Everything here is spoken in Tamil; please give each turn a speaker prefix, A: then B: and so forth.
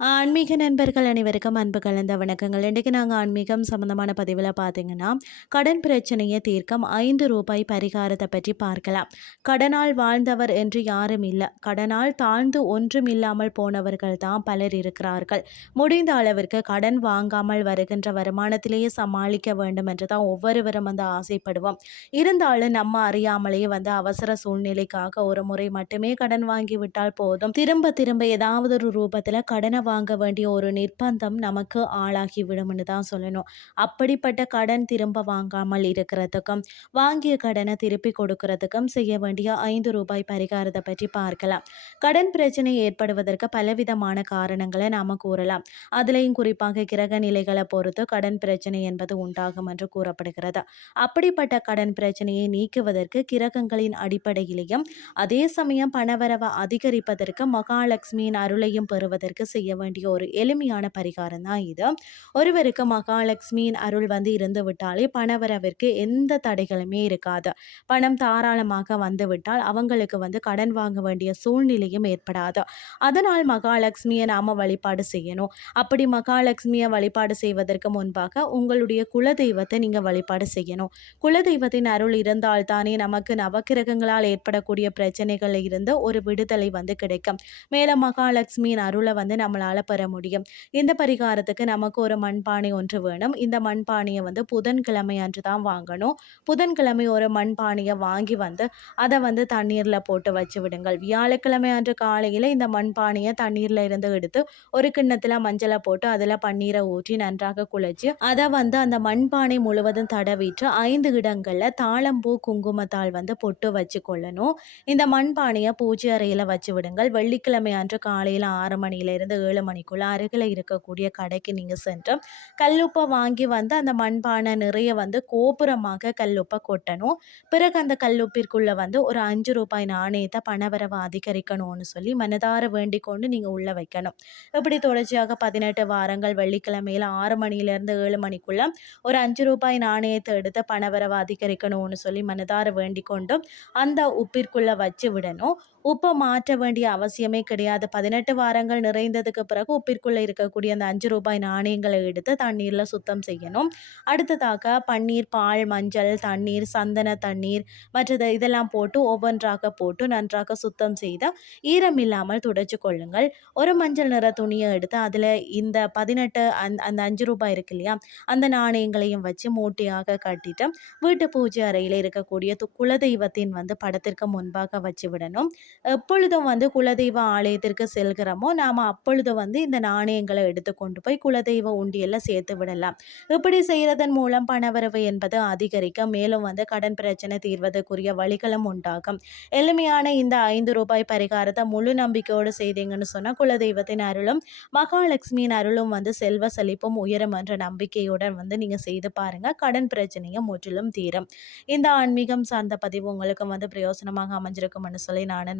A: ஆன்மீக நண்பர்கள் அனைவருக்கும் அன்பு கலந்த வணக்கங்கள். இன்றைக்கு நாங்கள் ஆன்மீகம் சம்மந்தமான பதிவில் பார்த்தீங்கன்னா கடன் பிரச்சனையை தீர்க்கம் ஐந்து ரூபாய் பரிகாரத்தை பற்றி பார்க்கலாம். கடனால் வாழ்ந்தவர் என்று யாரும் இல்லை. கடனால் தாழ்ந்து ஒன்றும் இல்லாமல் போனவர்கள் தான் பலர் இருக்கிறார்கள். முடிந்த அளவிற்கு கடன் வாங்காமல் வருகின்ற வருமானத்திலேயே சமாளிக்க வேண்டும் என்று தான் ஒவ்வொருவரும் வந்து ஆசைப்படுவோம். இருந்தாலும் நம்ம அறியாமலேயே வந்து அவசர சூழ்நிலைக்காக ஒரு முறை மட்டுமே கடன் வாங்கிவிட்டால் போதும். திரும்ப திரும்ப ஏதாவது ஒரு ரூபத்தில் கடனை வாங்க வேண்டிய ஒரு நிர்பந்தம் நமக்கு ஆளாகிவிடும்னு தான் சொல்லணும். அப்படிப்பட்ட கடன் திரும்ப வாங்காமல் இருக்கிறதுக்கும் வாங்கிய கடனை திருப்பி கொடுக்கறதுக்கும் செய்ய வேண்டிய ஐந்து ரூபாய் பரிகாரத்தை பற்றி பார்க்கலாம். கடன் பிரச்சனை ஏற்படுவதற்கு பலவிதமான காரணங்களை நாம் கூறலாம். அதுலேயும் குறிப்பாக கிரக நிலைகளை பொறுத்து கடன் பிரச்சனை என்பது உண்டாகும் என்று கூறப்படுகிறது. அப்படிப்பட்ட கடன் பிரச்சனையை நீக்குவதற்கு கிரகங்களின் அடிப்படையிலையும் அதே சமயம் பணவரவை அதிகரிப்பதற்கு மகாலட்சுமியின் அருளையும் பெறுவதற்கு செய்ய வேண்டிய ஒரு எளிமையான பரிகாரம் தான் இது. ஒருவருக்கு மகாலட்சுமியின் அருள் வந்து இருந்து விட்டாலே பணவரவிற்கு எந்த தடைகளுமே இருக்காது. பணம் தாராளமாக வந்துவிட்டால் அவங்களுக்கு வந்து கடன் வாங்க வேண்டிய சூழ்நிலையும் ஏற்படாது. அதனால் மகாலட்சுமியை நாம வழிபாடு செய்யணும். அப்படி மகாலட்சுமியை வழிபாடு செய்வதற்கு முன்பாக உங்களுடைய குலதெய்வத்தை நீங்கள் வழிபாடு செய்யணும். குலதெய்வத்தின் அருள் இருந்தால் தானே நமக்கு நவக்கிரகங்களால் ஏற்படக்கூடிய பிரச்சனைகளில் இருந்து ஒரு விடுதலை வந்து கிடைக்கும். மேலும் மகாலட்சுமியின் அருளை வந்து நம்மளால் பெற முடியும். இந்த பரிகாரத்துக்கு நமக்கு ஒரு மண்பானை ஒன்று வேணும். இந்த மண்பானையை வந்து புதன்கிழமை அன்று தான் வாங்கணும். புதன்கிழமை ஒரு மண்பானையை வாங்கி வந்து அதை வந்து தண்ணீரில் போட்டு வச்சு விடுங்கள். வியாழக்கிழமை அன்று காலையில் இந்த மண்பானையை தண்ணீரில் இருந்து எடுத்து ஒரு கிண்ணத்தில் மஞ்சளை போட்டு அதில் பன்னீரை ஊற்றி நன்றாக குளிச்சு அதை வந்து அந்த மண்பானை முழுவதும் தடவிட்டு ஐந்து இடங்களில் தாளம்பூ குங்குமத்தால் வந்து பொட்டு வச்சு கொள்ளணும். இந்த மண்பானையை பூஜை அறையில் வச்சு விடுங்கள். வெள்ளிக்கிழமை அன்று காலையில் ஆறு மணியிலிருந்து ஏழு மணிக்குள்ள மணிக்குள்ளே அருகில் இருக்கக்கூடிய கடைக்கு நீங்கள் சென்று கல்லுப்பை வாங்கி வந்து அந்த மண்பானை நிறைய வந்து கோபுரமாக கல்லுப்பை கொட்டணும். பிறகு அந்த கல்லுப்பிற்குள்ளே வந்து ஒரு அஞ்சு ரூபாய் நாணயத்தை பணவரவை அதிகரிக்கணும்னு சொல்லி மனதார வேண்டிக் கொண்டு நீங்கள் உள்ளே வைக்கணும். இப்படி தொடர்ச்சியாக பதினெட்டு வாரங்கள் வெள்ளிக்கிழமையில் ஆறு மணியிலேருந்து ஏழு மணிக்குள்ள ஒரு அஞ்சு ரூபாய் நாணயத்தை எடுத்து பணவரவை அதிகரிக்கணும்னு சொல்லி மனதார வேண்டிக் கொண்டும் அந்த உப்பிற்குள்ளே வச்சு விடணும். உப்பை மாற்ற வேண்டிய அவசியமே கிடையாது. பதினெட்டு வாரங்கள் நிறைந்ததுக்கு பிறகு உப்பிற்குள்ளே இருக்கக்கூடிய அந்த அஞ்சு ரூபாய் நாணயங்களை எடுத்து தண்ணீரில் சுத்தம் செய்யணும். அடுத்ததாக பன்னீர் பால் மஞ்சள் தண்ணீர் சந்தன தண்ணீர் மற்றது இதெல்லாம் போட்டு ஒவ்வொன்றாக போட்டு நன்றாக சுத்தம் செய்து ஈரம் இல்லாமல் துடைச்சு கொள்ளுங்கள். ஒரு மஞ்சள் நிற துணியை எடுத்து அதில் இந்த பதினெட்டு அந் அந்த அஞ்சு ரூபாய் இருக்கு இல்லையா அந்த நாணயங்களையும் வச்சு மூட்டையாக கட்டிட்டு வீட்டு பூஜை அறையில் இருக்கக்கூடிய குலதெய்வத்தின் வந்து படத்திற்கு முன்பாக வச்சு விடணும். எப்பொழுதும் வந்து குலதெய்வ ஆலயத்திற்கு செல்கிறோமோ நாம் அப்பொழுது வந்து இந்த நாணயங்களை எடுத்து கொண்டு போய் குலதெய்வ உண்டியலில் சேர்த்து விடலாம். இப்படி செய்கிறதன் மூலம் பணவரவு என்பது அதிகரிக்க மேலும் வந்து கடன் பிரச்சனை தீர்வதற்குரிய வழிகளும் உண்டாகும். எளிமையான இந்த ஐந்து ரூபாய் பரிகாரத்தை முழு நம்பிக்கையோடு செய்தீங்கன்னு சொன்னால் குலதெய்வத்தின் அருளும் மகாலட்சுமியின் அருளும் வந்து செல்வ செழிப்பும் உயரும் என்ற நம்பிக்கையுடன் வந்து நீங்கள் செய்து பாருங்கள் கடன் பிரச்சனையும் முற்றிலும் தீரும். இந்த ஆன்மீகம் சார்ந்த பதிவு உங்களுக்கு வந்து பிரயோசனமாக அமைஞ்சிருக்கும்னு சொல்லி நான்